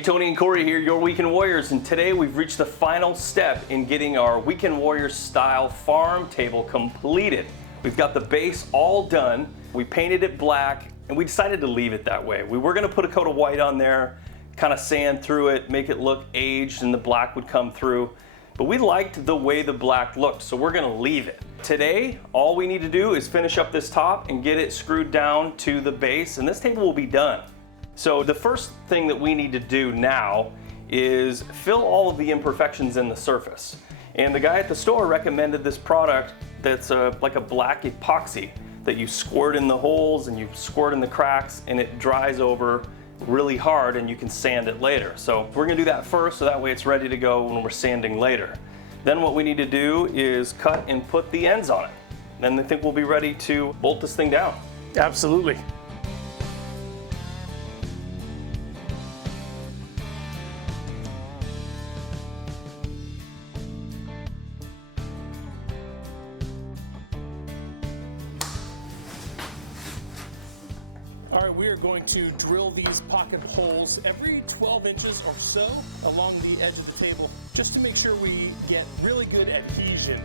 Hey, Tony and Corey here, your Weekend Warriors, and today we've reached the final step in getting our Weekend Warriors style farm table completed. We've got the base all done, we painted it black, and we decided to leave it that way. We were gonna put a coat of white on there, kind of sand through it, make it look aged, and the black would come through. But we liked the way the black looked, so we're gonna leave it. Today, all we need to do is finish up this top and get it screwed down to the base, and this table will be done. So the first thing that we need to do now is fill all of the imperfections in the surface. And the guy at the store recommended this product that's like a black epoxy that you squirt in the holes and you squirt in the cracks, and it dries over really hard and you can sand it later. So we're gonna do that first so that way it's ready to go when we're sanding later. Then what we need to do is cut and put the ends on it. Then I think we'll be ready to bolt this thing down. Absolutely. All right, we are going to drill these pocket holes every 12 inches or so along the edge of the table, just to make sure we get really good adhesion.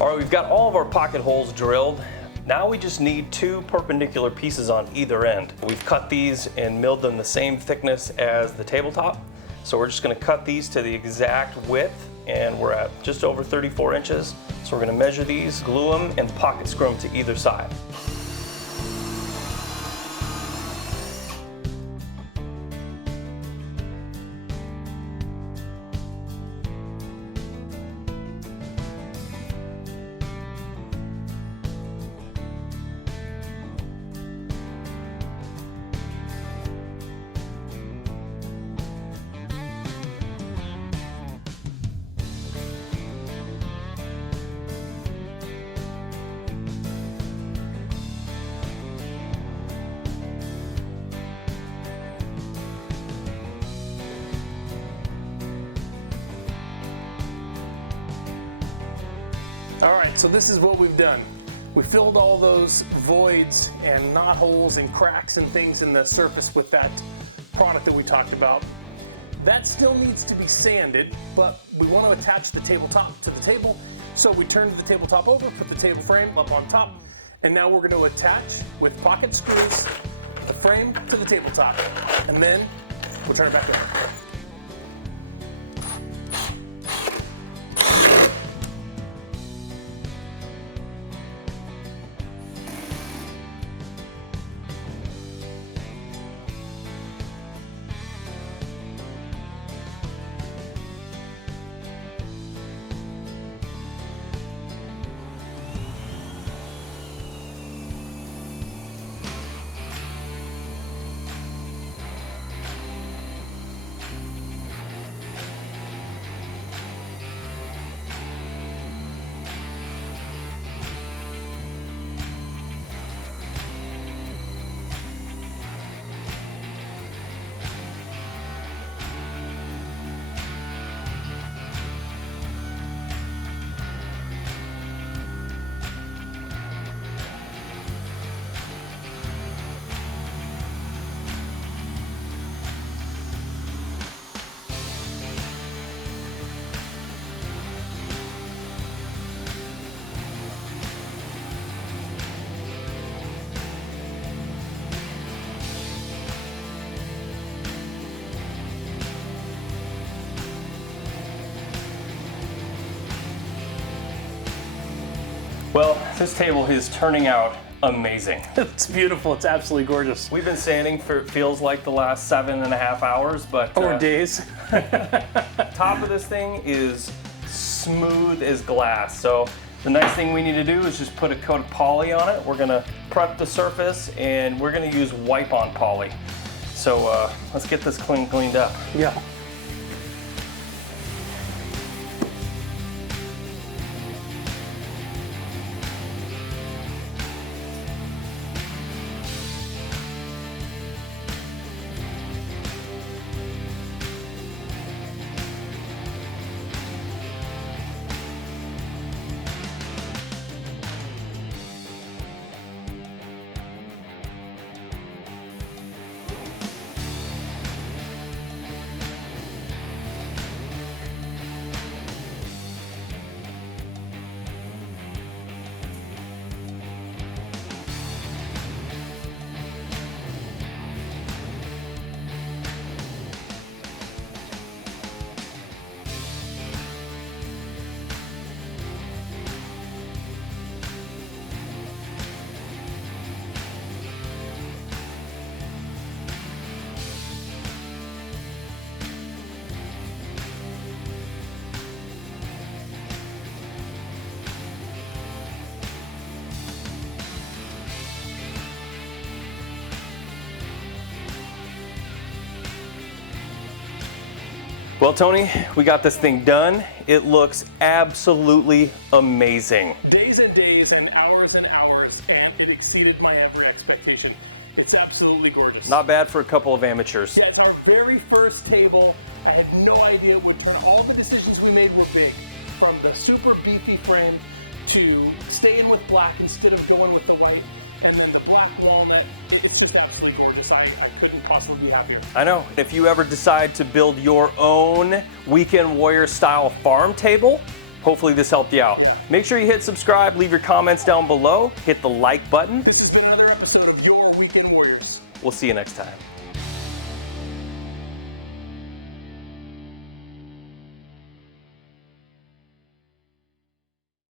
All right, we've got all of our pocket holes drilled. Now we just need two perpendicular pieces on either end. We've cut these and milled them the same thickness as the tabletop. So we're just gonna cut these to the exact width, and we're at just over 34 inches. So we're gonna measure these, glue them, and pocket screw them to either side. All right, so this is what we've done. We filled all those voids and knot holes and cracks and things in the surface with that product that we talked about. That still needs to be sanded, but we want to attach the tabletop to the table. So we turned the tabletop over, put the table frame up on top, and now we're going to attach with pocket screws the frame to the tabletop, and then we'll turn it back over. Well, this table is turning out amazing. It's beautiful. It's absolutely gorgeous. We've been sanding for, it feels like, the last 7.5 hours, but Or days. top of this thing is smooth as glass. So the next thing we need to do is just put a coat of poly on it. We're gonna prep the surface, and we're gonna use wipe-on poly. So let's get this cleaned up. Yeah. Well, Tony, we got this thing done. It looks absolutely amazing. Days and days and hours, and it exceeded my every expectation. It's absolutely gorgeous. Not bad for a couple of amateurs. Yeah, it's our very first table. I had no idea it would turn. All the decisions we made were big, from the super beefy frame to staying with black instead of going with the white, and then the black walnut. It's just absolutely gorgeous. I couldn't possibly be happier. I know. If you ever decide to build your own Weekend Warrior style farm table, hopefully this helped you out. Yeah. Make sure you hit subscribe, leave your comments down below, hit the like button. This has been another episode of Your Weekend Warriors. We'll see you next time.